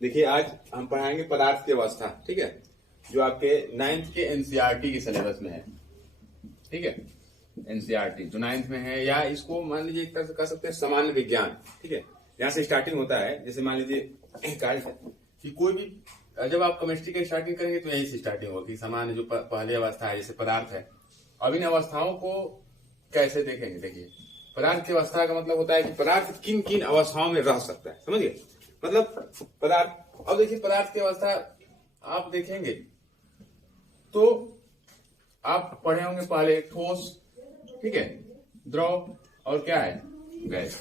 देखिए आज हम पढ़ाएंगे पदार्थ की अवस्था, ठीक है, जो आपके 9th के एनसीईआरटी के सिलेबस में है। ठीक है, एनसीईआरटी जो 9th में है, या इसको मान लीजिए एक तरह से कह सकते हैं सामान्य विज्ञान। ठीक है, यहाँ से स्टार्टिंग होता है। जैसे मान लीजिए कि कोई भी जब आप केमिस्ट्री की स्टार्टिंग करेंगे तो यही से स्टार्टिंग होगी। सामान्य जो पहली अवस्था है जैसे पदार्थ है, अब इन अवस्थाओं को कैसे देखेंगे। देखिए पदार्थ की अवस्था का मतलब होता है कि पदार्थ किन किन अवस्थाओं में रह सकता है, समझिए। मतलब पदार्थ, अब देखिए पदार्थ की अवस्था आप देखेंगे तो आप पढ़े होंगे पहले ठोस, ठीक है, द्रव और क्या है, गैस।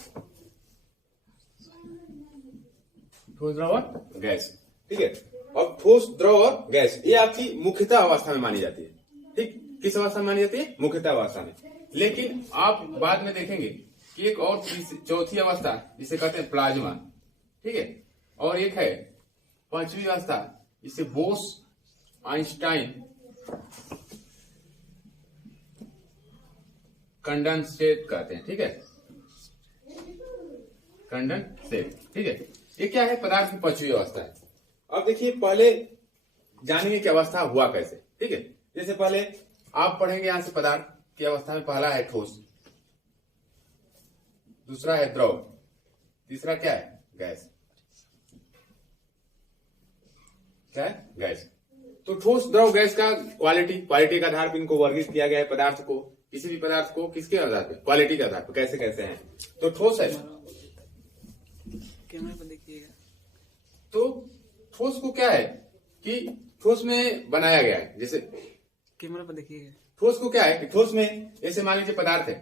ठोस, द्रव और गैस, ठीक है। अब ठोस, द्रव और गैस ये आपकी मुख्यतः अवस्था में मानी जाती है। ठीक, किस अवस्था में मानी जाती है? मुख्यतः अवस्था में। लेकिन आप बाद में देखेंगे कि एक और चौथी अवस्था जिसे कहते हैं प्लाज्मा, ठीक है, और एक है पांचवी अवस्था जिसे बोस आइंस्टाइन कंडेंसेट कहते हैं। ठीक है, कंडेंसेट, ठीक है। ये क्या है? पदार्थ की पांचवी अवस्था है। अब देखिए पहले जानेंगे कि अवस्था हुआ कैसे। ठीक है, जैसे पहले आप पढ़ेंगे यहां से पदार्थ की अवस्था में पहला है ठोस, दूसरा है द्रव, तीसरा क्या है? गैस। क्या है? गैस। तो ठोस, द्रव, गैस का क्वालिटी के आधार पर इनको वर्गीकृत किया गया है। पदार्थ को, किसी भी पदार्थ को किसके आधार पर? क्वालिटी के आधार पर। कैसे कैसे हैं? तो ठोस है, कैमरा पर देखिएगा। तो ठोस को क्या है कि ठोस में बनाया गया है। जैसे कैमरा पर देखिएगा। ठोस को क्या है कि ठोस में जैसे मान लीजिए पदार्थ है,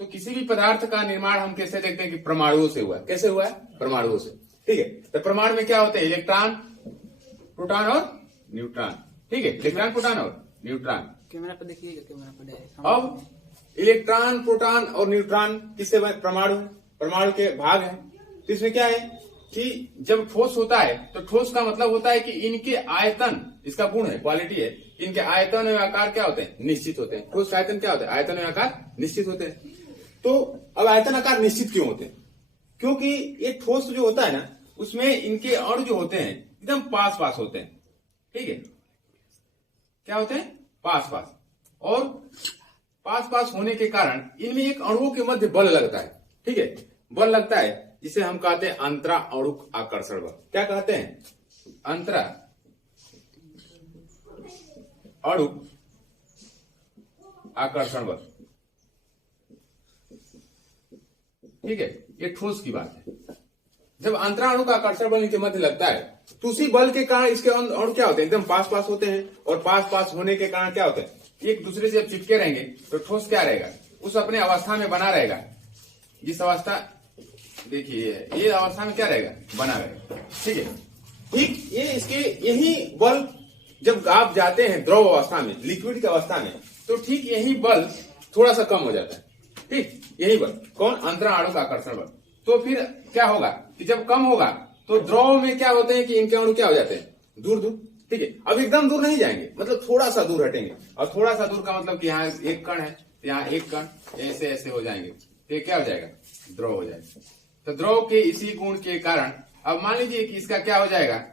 तो किसी भी पदार्थ का निर्माण हम कैसे देखते हैं कि परमाणुओं से हुआ है। कैसे हुआ है? परमाणुओं से। ठीक है, तो परमाणु में क्या होते हैं? इलेक्ट्रॉन, प्रोटॉन और न्यूट्रॉन। ठीक है, इलेक्ट्रॉन, प्रोटॉन और न्यूट्रॉन। कैमरा पर देखिएगा, कैमरा पर डायरेक्ट। अब इलेक्ट्रॉन, प्रोटॉन और न्यूट्रॉन किससे बने? परमाणु, परमाणु के भाग है। तो इसमें क्या है कि जब ठोस होता है तो ठोस का मतलब होता है कि इनके आयतन, इसका गुण है, क्वालिटी है, इनके आयतन और आकार क्या होते हैं? निश्चित होते हैं। ठोस का आयतन क्या होता है? आयतन और आकार निश्चित होते हैं। तो अब आयतन आकार निश्चित क्यों होते हैं? क्योंकि ये ठोस जो होता है ना, उसमें इनके अणु जो होते हैं एकदम पास पास होते हैं। ठीक है, क्या होते हैं? पास पास। और पास पास होने के कारण इनमें एक अणुओं के मध्य बल लगता है। ठीक है, बल लगता है जिसे हम कहते हैं अंतरा अणुक आकर्षण बल। क्या कहते हैं? अंतरा अणुक आकर्षण बल। ठीक है, ये ठोस की बात है। जब अंतरा अणुक आकर्षण बल इनके मध्य लगता है तो उसी बल के कारण इसके अणु क्या होते हैं? एकदम पास पास होते हैं। और पास पास होने के कारण क्या होता है? एक दूसरे से जब चिपके रहेंगे तो ठोस क्या रहेगा? उस अपने अवस्था में बना रहेगा। जिस अवस्था, देखिए ये अवस्था में क्या रहेगा? बना रहेगा। ठीक है, ठीक ये इसके यही बल जब आप जाते हैं द्रव अवस्था में, लिक्विड की अवस्था में, तो ठीक यही बल थोड़ा सा कम हो जाता है। ठीक, यही बल कौन? अंतरा अणुक आकर्षण बल। तो फिर क्या होगा कि जब कम होगा तो द्रव में क्या होते हैं कि इनके अणु क्या हो जाते हैं? दूर दूर। ठीक है, अब एकदम दूर नहीं जाएंगे, मतलब थोड़ा सा दूर हटेंगे। और थोड़ा सा दूर का मतलब कि यहाँ एक कण है, यहाँ एक कण, ऐसे ऐसे हो जाएंगे, तो ये क्या हो जाएगा? द्रव हो जाएगा। तो द्रव के इसी गुण के कारण अब मान लीजिए कि इसका क्या हो जाएगा?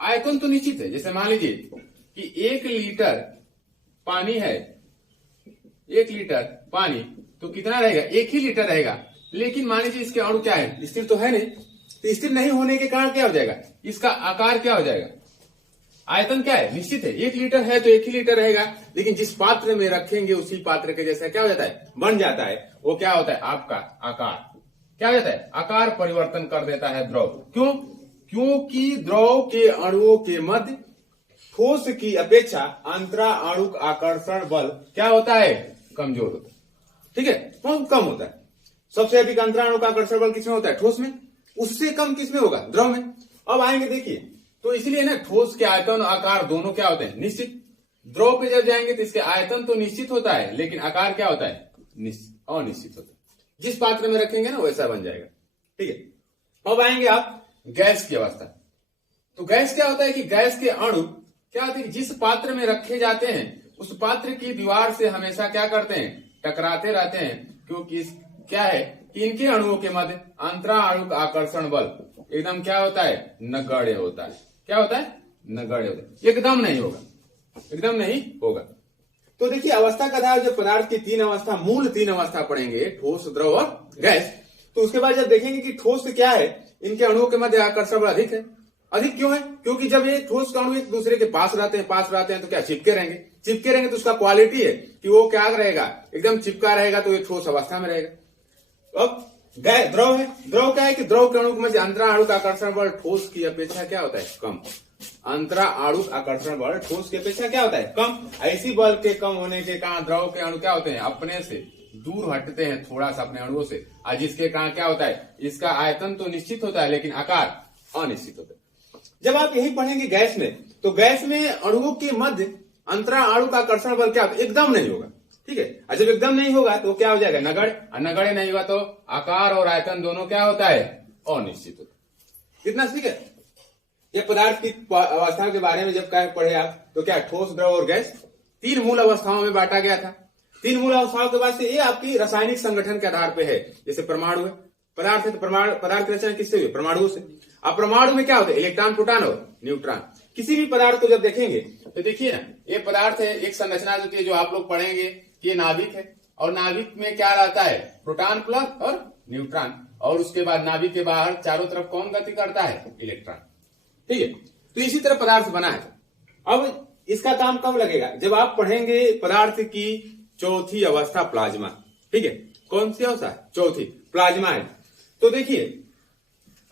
आयतन तो निश्चित है। जैसे मान लीजिए कि 1 लीटर पानी है, 1 लीटर पानी तो कितना रहेगा? 1 ही लीटर रहेगा। लेकिन मान लीजिए इसके अणु क्या है? स्थिर तो है नहीं। तो स्थिर नहीं होने के कारण क्या हो जाएगा? इसका आकार क्या हो जाएगा? आयतन क्या है? निश्चित है। 1 लीटर है तो 1 ही लीटर रहेगा। लेकिन जिस पात्र में रखेंगे उसी पात्र के जैसा क्या हो जाता है? बन जाता है। वो क्या होता है? आपका आकार क्या हो जाता है? आकार परिवर्तन कर देता है द्रव। क्यों? क्योंकि द्रव के अणुओं के मध्य ठोस की अपेक्षा अंतरा अणुक आकर्षण बल क्या होता है? कमजोर होता है। ठीक है, बहुत कम होता है। सबसे अधिक अंतरा अणुक आकर्षण बल किसमें होता है? ठोस में। उससे कम किसमें होगा? द्रव में। अब आएंगे देखिए, तो इसलिए ना ठोस के आयतन आकार दोनों क्या होते हैं? निश्चित। द्रव पे जब जाएंगे तो इसके आयतन तो निश्चित होता है, लेकिन आकार क्या होता है? अनिश्चित होता है। जिस पात्र में रखेंगे ना वैसा बन जाएगा। ठीक है, अब आएंगे आप गैस की अवस्था। तो गैस क्या होता है कि गैस के अणु क्या होते हैं? जिस पात्र में रखे जाते हैं उस पात्र की दीवार से हमेशा क्या करते हैं? टकराते रहते हैं। क्योंकि क्या है कि इनके अणुओं के मध्य अंतरा अणुक आकर्षण बल एकदम क्या होता है, नगण्य होता है। क्या होता है, नगण्य होता है, एकदम नहीं होगा, एकदम नहीं होगा। तो देखिए अवस्था का आधार जब पदार्थ की तीन अवस्था, मूल तीन अवस्था पढ़ेंगे, ठोस, द्रव और गैस, तो उसके बाद जब देखेंगे कि ठोस क्या है, इनके अणुओं के मध्य आकर्षण बल अधिक है। अधिक क्यों है, क्योंकि जब ये ठोस का अणु एक दूसरे के पास रहते हैं तो क्या चिपके रहेंगे, चिपके रहेंगे तो उसका क्वालिटी है कि वो क्या रहेगा, एकदम चिपका रहेगा, तो ये ठोस अवस्था में रहेगा। अब द्रव है, द्रव क्या है कि द्रव के अणु के मध्य अंतरा अणु का आकर्षण बल ठोस की अपेक्षा क्या होता है, कम। अंतरा अणु आकर्षण बल ठोस की अपेक्षा क्या होता है, कम। ऐसी बल के कम होने के कारण द्रव के अणु क्या होते हैं, अपने से दूर हटते हैं थोड़ा सा अपने अणुओं से, और जिसके कारण क्या होता है, इसका आयतन तो निश्चित होता है लेकिन आकार अनिश्चित होता है। जब आप यही पढ़ेंगे गैस में, तो गैस में अणुओं के मध्य अंतरा अणु का आकर्षण बल क्या होता है, एकदम नहीं होगा। ठीक है, और जब एकदम नहीं होगा तो क्या हो जाएगा, नगण्य, और नगण्य नहीं होगा तो आकार और आयतन दोनों क्या होता है, अनिश्चित होता है। इतना ठीक है। ये पदार्थ की अवस्था के बारे में जब पढ़े आप, तो क्या ठोस, द्रव और गैस तीन मूल अवस्थाओं में बांटा गया था। तीन मूल अवस्थाओं के बाद से ये आपकी रासायनिक संगठन के आधार पे है। जैसे परमाणु है, पदार्थ है, तो पदार्थ की रचना किससे हुई, परमाणु से। अब परमाणु में क्या होता है, इलेक्ट्रॉन, प्रोटॉन और न्यूट्रॉन। किसी भी पदार्थ को जब देखेंगे तो देखिए ना, ये पदार्थ है, एक संरचना होती है जो आप लोग पढ़ेंगे कि ये नाभिक है, और नाभिक में क्या रहता है, प्रोटॉन प्लस और न्यूट्रॉन, और उसके बाद नाभिक के बाहर चारों तरफ कौन गति करता है, इलेक्ट्रॉन। ठीक है, तो इसी तरह पदार्थ बना है। अब इसका काम कब लगेगा, जब आप पढ़ेंगे पदार्थ की चौथी अवस्था, प्लाज्मा। ठीक है, कौन सी अवस्था, चौथी, प्लाज्मा है। तो देखिए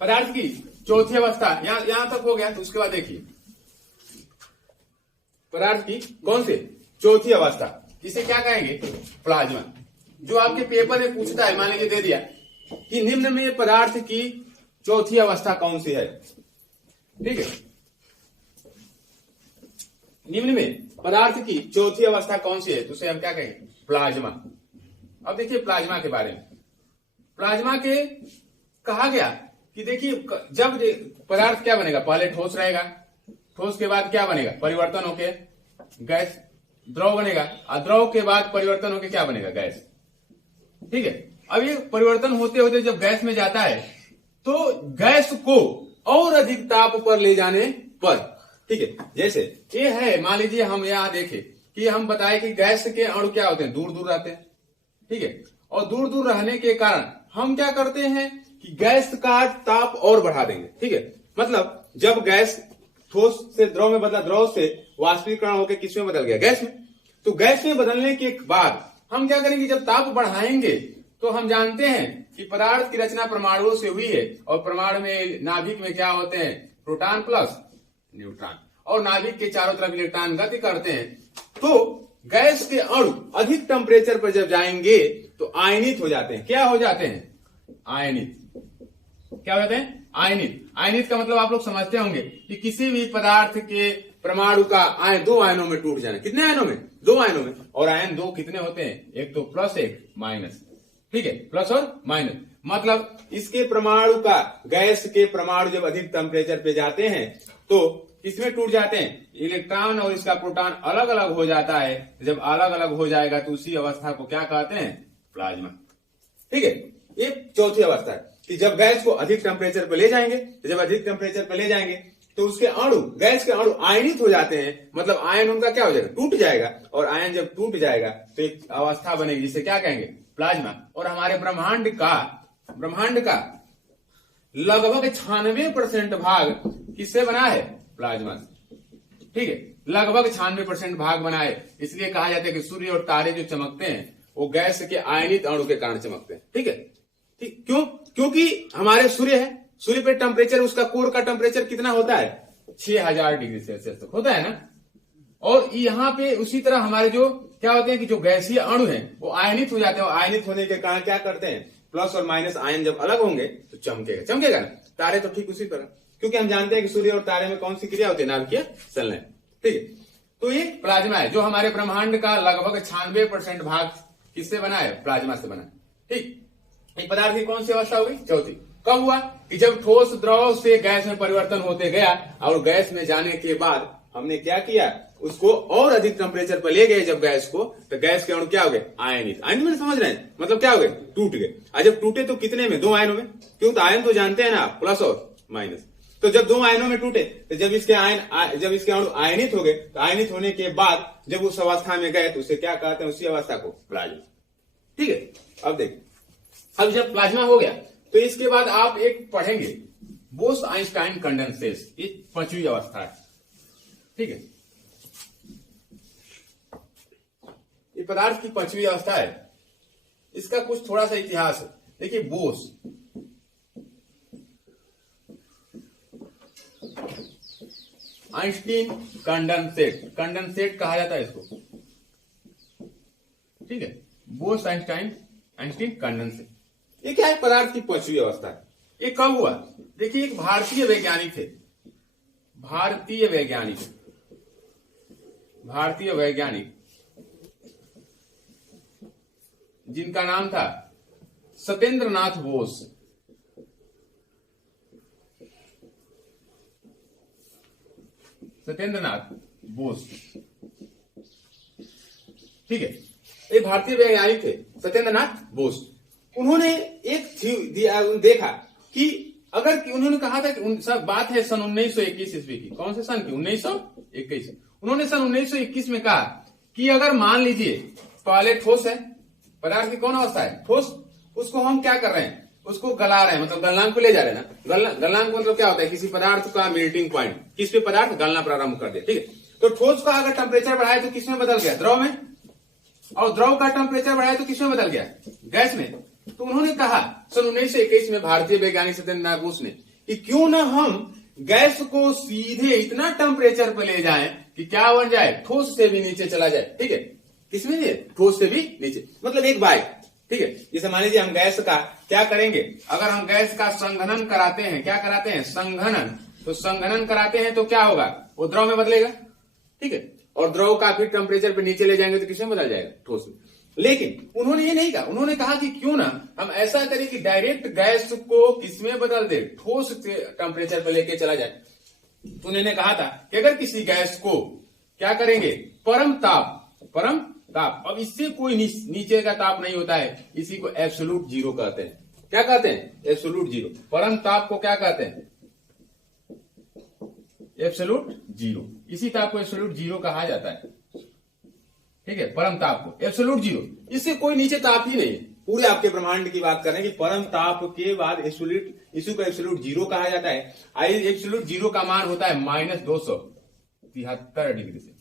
पदार्थ की चौथी अवस्था यहां तक हो गया, तो उसके बाद देखिए पदार्थ की कौन से चौथी अवस्था, इसे क्या कहेंगे, प्लाज्मा। जो आपके पेपर में पूछता है, मान लीजिए दे दिया कि निम्न में पदार्थ की चौथी अवस्था कौन सी है। ठीक है, निम्न में पदार्थ की चौथी अवस्था कौन सी है, तो उसे हम क्या कहेंगे, प्लाज्मा। अब देखिए प्लाज्मा के बारे में, प्लाज्मा के कहा गया कि देखिए जब पदार्थ क्या बनेगा, पहले ठोस रहेगा, ठोस के बाद क्या बनेगा, परिवर्तन होके गैस, द्रव बनेगा, और द्रव के बाद परिवर्तन होके क्या बनेगा, गैस। ठीक है, अब ये परिवर्तन होते होते जब गैस में जाता है, तो गैस को और अधिक ताप पर ले जाने पर, ठीक है, जैसे ये है, मान लीजिए हम यहां देखें कि हम बताए कि गैस के अणु क्या होते हैं, दूर दूर रहते हैं। ठीक है, और दूर दूर रहने के कारण हम क्या करते हैं कि गैस का ताप और बढ़ा देंगे। ठीक है, मतलब जब गैस ठोस से द्रव में बदला, द्रव से वाष्पीकरण होकर किस में बदल गया, गैस में, तो गैस में बदलने के बाद हम क्या करेंगे, जब ताप बढ़ाएंगे तो हम जानते हैं कि पदार्थ की रचना परमाणुओं से हुई है, और परमाणु में, नाभिक में क्या होते हैं, प्रोटॉन प्लस न्यूट्रॉन, और नाभिक के चारों तरफ इलेक्ट्रॉन गति करते हैं। तो गैस के अणु अधिक टेम्परेचर पर जब जाएंगे तो आयनित हो जाते हैं। क्या हो जाते हैं, आयनित। क्या हो जाते हैं, आयनित। आयनित का मतलब आप लोग समझते होंगे कि किसी भी पदार्थ के परमाणु का आयन दो आयनों में टूट जाना। कितने आयनों में, दो आयनों में, और आयन दो कितने होते हैं, एक तो प्लस एक माइनस। ठीक है, प्लस और माइनस, मतलब इसके परमाणु का, गैस के परमाणु जब अधिक टेम्परेचर पे जाते हैं तो किसमें टूट जाते हैं, इलेक्ट्रॉन और इसका प्रोटॉन अलग अलग हो जाता है। जब अलग अलग हो जाएगा तो उसी अवस्था को क्या कहते हैं, प्लाज्मा। ठीक है, ये चौथी अवस्था है कि जब गैस को अधिक टेम्परेचर पे ले जाएंगे, तो जब अधिक टेम्परेचर पे ले जाएंगे तो उसके अणु, गैस के अणु आयनित हो जाते हैं, मतलब आयन उनका क्या हो जाएगा, टूट जाएगा, और आयन जब टूट जाएगा तो एक अवस्था बनेगी जिसे क्या कहेंगे, प्लाज्मा। और हमारे ब्रह्मांड का लगभग 96% भाग किससे बना है, प्लाज्मा से। ठीक है, लगभग 96% भाग बना है। इसलिए कहा जाता है कि सूर्य और तारे जो चमकते हैं वो गैस के आयनित अणु के कारण चमकते हैं। ठीक है, ठीक, क्यों, क्योंकि हमारे सूर्य है, सूर्य पे टेम्परेचर, उसका कोर का टेम्परेचर कितना होता है, 6000 डिग्री सेल्सियस तक होता है ना। और यहाँ पे उसी तरह हमारे जो क्या होते हैं कि जो गैसीय अणु हैं वो आयनित हो जाते हैं, और आयनित होने के कारण क्या करते हैं, प्लस और माइनस आयन जब अलग होंगे तो चमकेगा ना। तारे तो ठीक उसी तरह, क्योंकि हम जानते हैं कि सूर्य और तारे में कौन सी क्रिया होती है, नाभिकीय संलयन। ठीक है, तो ये प्लाज्मा है जो हमारे ब्रह्मांड का लगभग 96% भाग किससे बना है, प्लाज्मा से बना है। ठीक, ये पदार्थ की कौन सी अवस्था होगी, चौथी। कब हुआ कि जब ठोस द्रव से गैस में परिवर्तन होते गया, और गैस में जाने के बाद हमने क्या किया, उसको और अधिक टेम्परेचर पर ले गए जब गैस को, तो गैस के अणु क्या हो गए, आयनित। आयन में समझ रहे हैं, मतलब क्या हो गए, टूट गए। और जब टूटे तो कितने में, दो आयनों में, क्यों, तो आयन तो जानते हैं ना, प्लस और माइनस। तो जब दो आयनों में टूटे तो जब इसके अणु आयनित हो गए तो आयनित होने के बाद जब उस अवस्था में गए तो उसे क्या कहते हैं, उसी अवस्था को प्लाज्मा। ठीक है, अब देखिए, अब जब प्लाज्मा हो गया तो इसके बाद आप एक पढ़ेंगे बोस-आइंस्टाइन कंडेंसेशन, ये 5वीं अवस्था है। ठीक है, ये पदार्थ की 5वीं अवस्था है। इसका कुछ थोड़ा सा इतिहास है। देखिए, बोस आइंस्टीन कंडेंसेट कहा जाता है इसको। ठीक है, बोस आइंस्टीन कंडेंसेट, ये क्या है, पदार्थ की 5वीं अवस्था है। ये कब हुआ? देखिए, एक भारतीय वैज्ञानिक जिनका नाम था सत्येंद्र नाथ बोस। ठीक है, ये भारतीय वैज्ञानिक थे सत्येंद्र नाथ बोस। उन्होंने एक देखा कि अगर उन्होंने कहा था कि सब बात है सन 1921 ईस्वी की। कौन से सन की? 1921। उन्होंने सन 1921 में कहा कि अगर मान लीजिए पहले ठोस है, पदार्थ की कौन अवस्था है? ठोस। उसको हम क्या कर रहे हैं? उसको गला रहे हैं, मतलब गलनांक पे ले जा रहे हैं ना। गलनांक मतलब क्या होता है? किसी पदार्थ का मेल्टिंग पॉइंट, किस पे पदार्थ गलना प्रारंभ कर दे। ठीक है, तो ठोस का अगर टेम्परेचर बढ़ाए तो किसमें बदल गया? द्रव में। और द्रव का टेम्परेचर बढ़ाए तो किसमें बदल गया? गैस में। तो उन्होंने कहा सन 1921 में भारतीय वैज्ञानिक सत्येंद्र नाथ बोस ने कि क्यों ना हम गैस को सीधे इतना टेम्परेचर पे ले जाएं कि क्या बन जाए? ठोस से भी नीचे चला जाए। ठीक है, किसमें? ठोस से भी नीचे, मतलब एक बाइक। ठीक है, जैसे मान लीजिए हम गैस का क्या करेंगे, अगर हम गैस का संघनन कराते हैं, क्या कराते हैं? संघनन। तो संघनन कराते हैं तो क्या होगा? वो द्रव में बदलेगा। ठीक है, और द्रव का फिर टेम्परेचर पे नीचे ले जाएंगे तो किसमें बदल जाएगा? ठोस में। लेकिन उन्होंने ये नहीं कहा, उन्होंने कहा कि क्यों ना हम ऐसा करें कि डायरेक्ट गैस को किसमें बदल दे? ठोस के टेम्परेचर पे लेके चला जाए। तो उन्होंने कहा था कि अगर किसी गैस को क्या करेंगे? परम ताप। अब इससे कोई नीचे का ताप नहीं होता है, इसी को एब्सोल्यूट जीरो कहते हैं। क्या कहते हैं? Absolute zero. परम ताप को क्या कहते हैं? Absolute zero. इसी ताप को एब्सोल्यूट जीरो कहा जाता है। ठीक है, परम ताप को एब्सोल्यूट जीरो, इससे कोई नीचे ताप ही नहीं है। पूरे आपके ब्रह्मांड की बात कर रहे हैं कि परम ताप के बाद एब्सोल्यूट, इसी को एब्सोल्यूट जीरो कहा जाता है। एब्सोल्यूट जीरो का मान होता है -273 डिग्री से।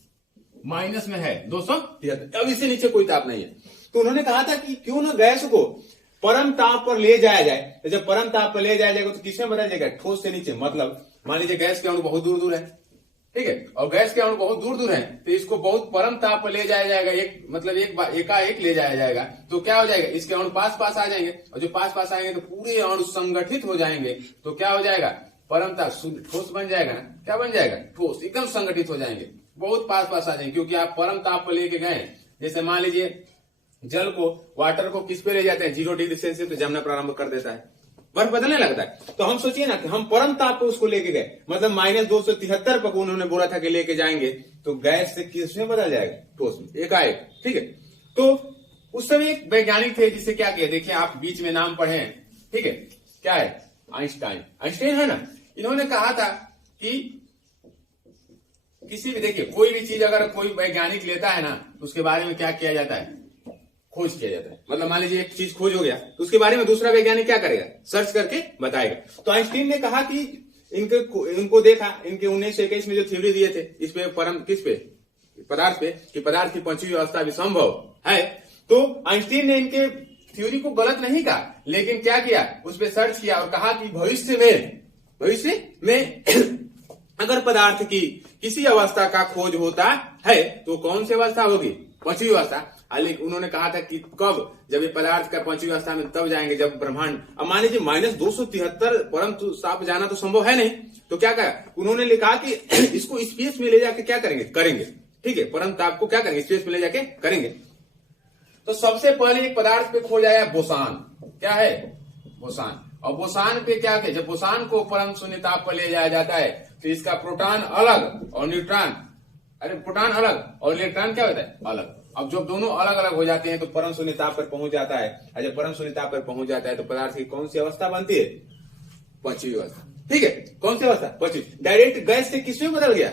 माइनस में है 273, अब इससे नीचे कोई ताप नहीं है। तो उन्होंने कहा था कि क्यों ना गैस को परम ताप पर ले जाया जाए। तो जब परम ताप पर ले जाया जाएगा तो किसमें बदल जाएगा? ठोस से नीचे। मतलब मान लीजिए गैस के अणु बहुत दूर दूर है। ठीक है, और गैस के अणु बहुत दूर दूर है तो इसको बहुत परम ताप पर ले जाया जाएगा। एकाएक ले जाया जाएगा तो क्या हो जाएगा? इसके अणु पास पास आ जाएंगे, और जो पास पास आएंगे तो पूरे अणु संगठित हो जाएंगे। तो क्या हो जाएगा? परम ताप ठोस बन जाएगा ना। क्या बन जाएगा? ठोस, एकदम संगठित हो जाएंगे, बहुत पास पास आ जाएंगे, क्योंकि आप परम ताप पर लेके गए। जैसे मान लीजिए जल को, वाटर को किस पे ले जाते हैं? 0 डिग्री सेल्सियस पे जमना प्रारंभ कर देता है, बर्फ बदलने लगता है। तो हम सोचिए ना कि हम परम ताप पे उसको लेके गए, मतलब -273 पर उन्होंने बोला था कि लेके जाएंगे, तो गैस से किसमें बदल जाएगा? ठोस में, एकाएक। ठीक है, तो उस समय एक वैज्ञानिक थे जिसे क्या किया, देखिए आप बीच में नाम पढ़े। ठीक है, क्या है? आइंस्टाइन है ना। इन्होंने कहा था कि किसी भी, देखिए कोई भी चीज अगर कोई वैज्ञानिक लेता है ना तो उसके बारे में क्या किया जाता है? खोज किया जाता है। मतलब मान लीजिए एक चीज खोज हो गया तो उसके बारे में दूसरा वैज्ञानिक क्या करेगा? सर्च करके बताएगा। तो आइंस्टीन ने कहा कि इनको देखा, इनके 1921 में जो थ्योरी दिए थे इस पे किस पे? पदार्थ पे, कि पदार्थ की 5वीं अवस्था भी संभव है। तो आइंस्टीन ने इनके थ्योरी को गलत नहीं कहा, लेकिन क्या किया? उस पर सर्च किया और कहा कि भविष्य में अगर पदार्थ की किसी अवस्था का खोज होता है तो कौन सी अवस्था होगी? 5वीं अवस्था। लेकिन उन्होंने कहा था कि कब? जब ये पदार्थ का 5वीं अवस्था में तब जाएंगे जब ब्रह्मांड, अब मान लीजिए -273 परम ताप जाना तो संभव है नहीं। तो क्या कहा उन्होंने? लिखा कि इसको स्पेस में ले जाके क्या करेंगे। ठीक है, परम ताप को क्या करेंगे? स्पेस में ले जाके करेंगे। तो सबसे पहले एक पदार्थ पे खोज आया बोसान। क्या है? बोसान। और बोसान पे क्या किया? जब बोसान को परम शून्य ताप पर ले जाया जाता है तो इसका प्रोटॉन अलग और न्यूट्रॉन, प्रोटॉन अलग और इलेक्ट्रॉन क्या होता है? अलग। अब जब दोनों अलग अलग हो जाते हैं तो परम शून्य ताप पर पहुंच जाता है। और जब परम शून्य ताप पर पहुंच जाता है तो पदार्थ की कौन सी अवस्था बनती है? 5वीं अवस्था। ठीक है, कौन सी अवस्था? पचीय। डायरेक्ट गैस से किसमें बदल गया?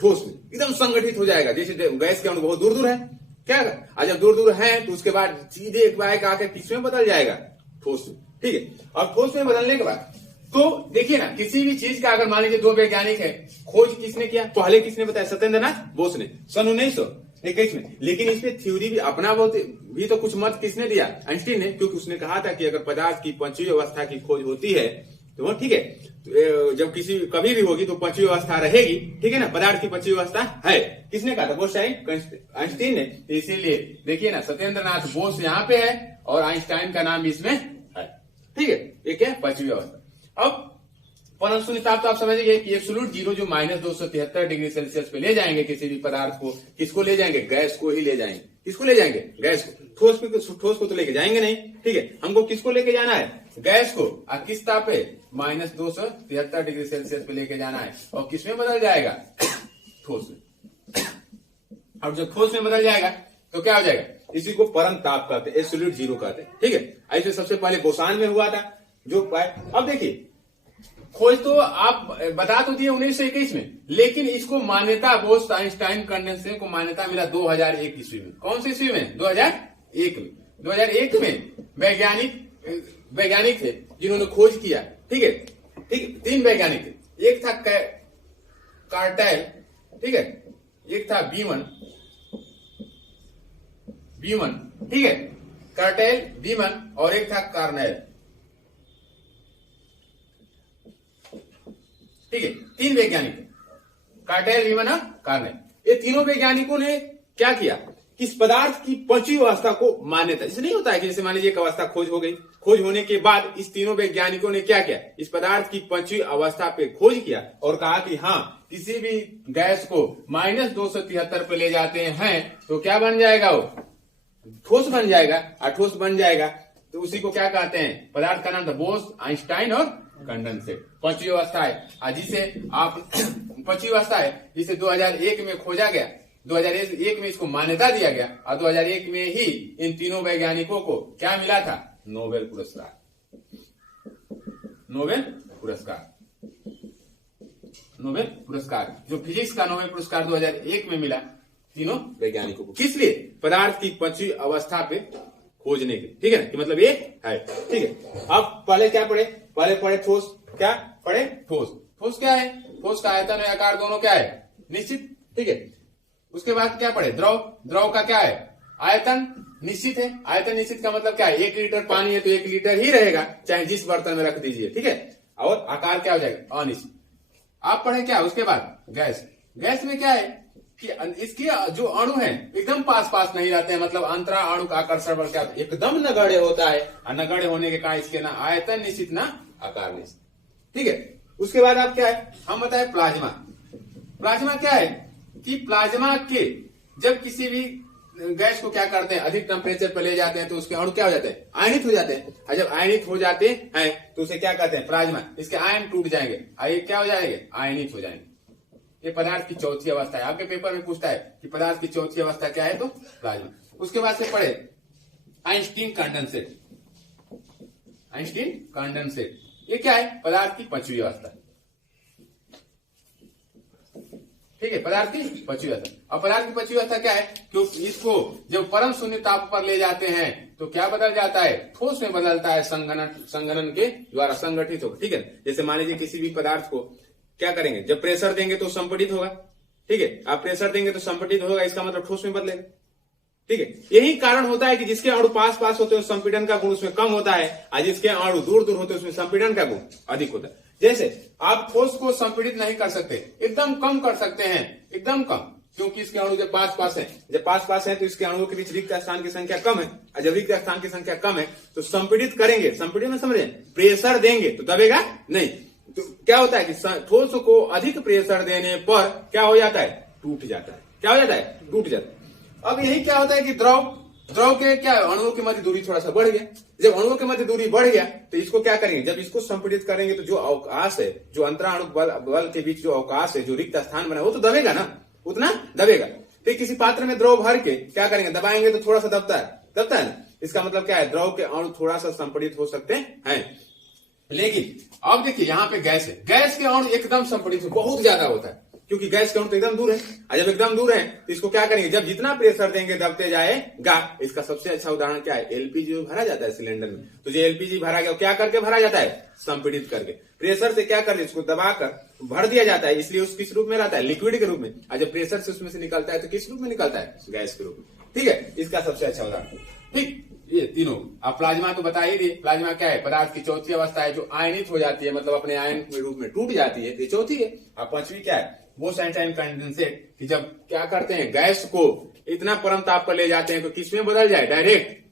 ठोस में। एकदम संगठित हो जाएगा, जैसे गैस के अणु बहुत दूर दूर है, क्या है? जब दूर दूर है तो उसके बाद सीधे एक बार आकर किसमें बदल जाएगा? ठोस में। ठीक है, और ठोस में बदलने के बाद तो देखिए ना, किसी भी चीज का अगर मान लीजिए दो वैज्ञानिक है, खोज किसने किया? पहले किसने बताया? सत्येंद्रनाथ बोस ने सन 1921 में। लेकिन इसमें थ्योरी भी अपना बहुत भी तो कुछ मत किसने दिया? आइंस्टीन ने, क्योंकि उसने कहा था कि अगर पदार्थ की पांचवी अवस्था की खोज होती है तो वो ठीक है, तो जब किसी कभी भी होगी तो पांचवी अवस्था रहेगी, ठीक है ना, पदार्थ की पांचवी अवस्था है। किसने कहा था? बोस आइंस्टीन ने। इसीलिए देखिए ना, सत्येंद्रनाथ बोस यहाँ पे है और आइंस्टाइन का नाम इसमें है, ठीक है। ये क्या? पांचवी अवस्था। अब परम शून्य ताप तो आप समझिए कि एब्सोल्यूट जीरो जो -273 डिग्री सेल्सियस पे ले जाएंगे किसी भी पदार्थ को, किसको ले जाएंगे? गैस को ही ले जाएंगे। किसको ले जाएंगे? गैस को। ठोस को तो लेके जाएंगे नहीं, ठीक है। हमको किसको लेके जाना है? गैस को। और किस ताप पे? -273 डिग्री सेल्सियस पे लेके जाना है। और किसमें बदल जाएगा? ठोस में। और जब ठोस में बदल जाएगा तो क्या हो जाएगा? इसी को परम ताप कहते हैं, एब्सोल्यूट जीरो कहते हैं, ठीक है। ऐसे सबसे पहले बोसान में हुआ था जो पाए। अब देखिए, खोज तो आप बता तो दिए 1921 में, लेकिन इसको मान्यता बोस आइंस्टाइन कंडेंसेशन को मान्यता मिला 2001 ईस्वी में। कौन सी ईस्वी में? 2001 में। 2001 में वैज्ञानिक थे जिन्होंने खोज किया, ठीक है। ठीक, 3 वैज्ञानिक थे। एक था कार्टेल, ठीक है, एक था बीमन, ठीक है, कार्टेल, बीमन, और एक था कार्नेल, ठीक है। 3 वैज्ञानिक, कार्टेल, बीमन और कार्नेल। ये तीनों वैज्ञानिकों ने क्या किया? इस पदार्थ की पांचवी अवस्था को मान्यता, जैसे नहीं होता है कि जैसे मान लीजिए एक अवस्था खोज हो गई, खोज होने के बाद इस तीनों वैज्ञानिकों ने क्या किया? इस पदार्थ की पांचवी अवस्था पे खोज किया और कहा कि हाँ, किसी भी गैस को -273 पे ले जाते हैं तो क्या बन जाएगा? वो ठोस बन जाएगा। और ठोस बन जाएगा तो उसी को क्या कहते हैं? पदार्थ का नाम था बोस आइंस्टाइन और कंडेंसेट। पांचवी अवस्था है जिसे आप पांचवी अवस्था है जिसे 2001 में खोजा गया। 2001 में इसको मान्यता दिया गया और 2001 में ही इन तीनों वैज्ञानिकों को क्या मिला था? नोबेल पुरस्कार। नोबेल पुरस्कार जो फिजिक्स का नोबेल पुरस्कार 2001 में मिला तीनों वैज्ञानिकों को। किस लिए? पदार्थ की पांचवी अवस्था पे खोजने के, ठीक है ना, कि मतलब ये है, ठीक है। अब पहले क्या पढ़े? पहले पढ़े ठोस। क्या पढ़े? ठोस। ठोस क्या है? ठोस का आयतन और आकार दोनों क्या है? निश्चित, ठीक है। उसके बाद क्या पढ़े? द्रव। द्रव का क्या है? आयतन निश्चित है। आयतन निश्चित का मतलब क्या है? 1 लीटर पानी है तो 1 लीटर ही रहेगा, चाहे जिस बर्तन में रख दीजिए, ठीक है। और आकार क्या हो जाएगा? अनिश्चित। आप पढ़े क्या? उसके बाद गैस। गैस में क्या है कि इसके जो अणु हैं एकदम पास नहीं रहते हैं, मतलब अंतरा अणु का आकर्षण बल क्या होता है? एकदम नगण्य होता है। और नगण्य होने के कारण इसके ना आयतन निश्चित ना आकार निश्चित, ठीक है। उसके बाद आप क्या है? हम बताए प्लाज्मा। प्लाज्मा क्या है कि प्लाज्मा के जब किसी भी गैस को क्या करते हैं? अधिक टेम्परेचर पर ले जाते हैं तो उसके अणु क्या हो जाते हैं? आयनित हो जाते हैं। और जब आयनित हो जाते हैं तो उसे क्या कहते हैं? प्लाज्मा। इसके आयन टूट जाएंगे और ये क्या हो जाएंगे? आयनित हो जाएंगे। ये पदार्थ की चौथी अवस्था है। आपके पेपर में पूछता है कि पदार्थ की चौथी अवस्था क्या है, तो प्लाज्मा। उसके बाद से पढ़े आइंस्टीन कंडेंसेट। आइंस्टीन कंडेंसेट ये क्या है? पदार्थ की पांचवी अवस्था, ठीक है, पदार्थ की पांचवी अवस्था। और पदार्थ की पांचवी अवस्था क्या है? क्योंकि इसको जब परम शून्य ताप पर ले जाते हैं तो क्या बदल जाता है? ठोस में बदलता है, संघनन के द्वारा संगठित होगा, ठीक है। जैसे मान लीजिए किसी भी पदार्थ को क्या करेंगे? जब प्रेशर देंगे तो संपीड़ित होगा, ठीक है। आप प्रेशर देंगे तो संपीड़ित होगा, इसका मतलब ठोस में बदलेगा, ठीक है। यही कारण होता है कि जिसके अणु पास होते हैं संपीड़न का गुण उसमें कम होता है, और जिसके अणु दूर होते हैं उसमें संपीड़न का गुण अधिक होता है। जैसे आप ठोस को संपीड़ित नहीं कर सकते, एकदम कम कर सकते हैं, एकदम कम, क्योंकि इसके अणु जब पास है, जब पास है तो इसके अणुओं के बीच रिक्त स्थान की संख्या कम है, और जब रिक्त स्थान की संख्या कम है तो संपीड़ित करेंगे, संपीड़ित में समझे, प्रेशर देंगे तो दबेगा नहीं। तो क्या होता है कि ठोस को अधिक प्रेशर देने पर क्या हो जाता है? टूट जाता है। क्या हो जाता है? टूट जाता है। अब यही क्या होता है कि द्रव के क्या अणुओं की मध्य दूरी थोड़ा सा बढ़ गया। जब अणुओं की मध्य दूरी बढ़ गया तो इसको क्या करेंगे? जब इसको संपीड़ित करेंगे तो जो अवकाश है, जो अंतराणु बल के बीच जो अवकाश है, जो रिक्त स्थान बना, वो तो दबेगा ना, उतना दबेगा। फिर किसी पात्र में द्रव भर के क्या करेंगे? दबाएंगे तो थोड़ा सा दबता है ना। इसका मतलब क्या है? द्रव के अणु थोड़ा सा संपीड़ित हो सकते हैं, लेकिन अब देखिए यहाँ पे गैस है, गैस के अणु एकदम संपीड़ित बहुत ज्यादा होता है, क्योंकि गैस के अणु तो एकदम दूर है। और जब एकदम दूर है तो इसको क्या करेंगे, जब जितना प्रेशर देंगे दबते जाएगा। इसका सबसे अच्छा उदाहरण क्या है, एलपीजी भरा जाता है सिलेंडर में, तो जो एलपीजी भरा गया क्या करके भरा जाता है, संपीड़ित करके। प्रेशर से क्या करते, इसको दबाकर भर दिया जाता है, इसलिए उस किस रूप में रहता है, लिक्विड के रूप में। और जब प्रेशर से उसमें से निकलता है तो किस रूप में निकलता है, गैस के रूप में। ठीक है, इसका सबसे अच्छा उदाहरण। ठीक, ये तीनों। अब प्लाज्मा तो बता ही दिए, प्लाज्मा क्या है, पदार्थ की चौथी अवस्था है जो आयनित हो जाती है, मतलब अपने आयन के रूप में टूट जाती है, ये चौथी है। अब पांचवी क्या है, वो साइंटाइन कंडेंसेट, कि जब क्या करते हैं, गैस को इतना परम ताप पर ले जाते हैं तो किसमें बदल जाए, डायरेक्ट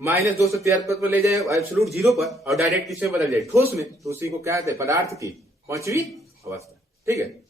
-273 पर ले जाए, एब्सोल्यूट 0 पर, और डायरेक्ट किसमें बदल जाए, ठोस में। तो उसी को क्या कहते हैं, पदार्थ की पांचवी अवस्था। ठीक है।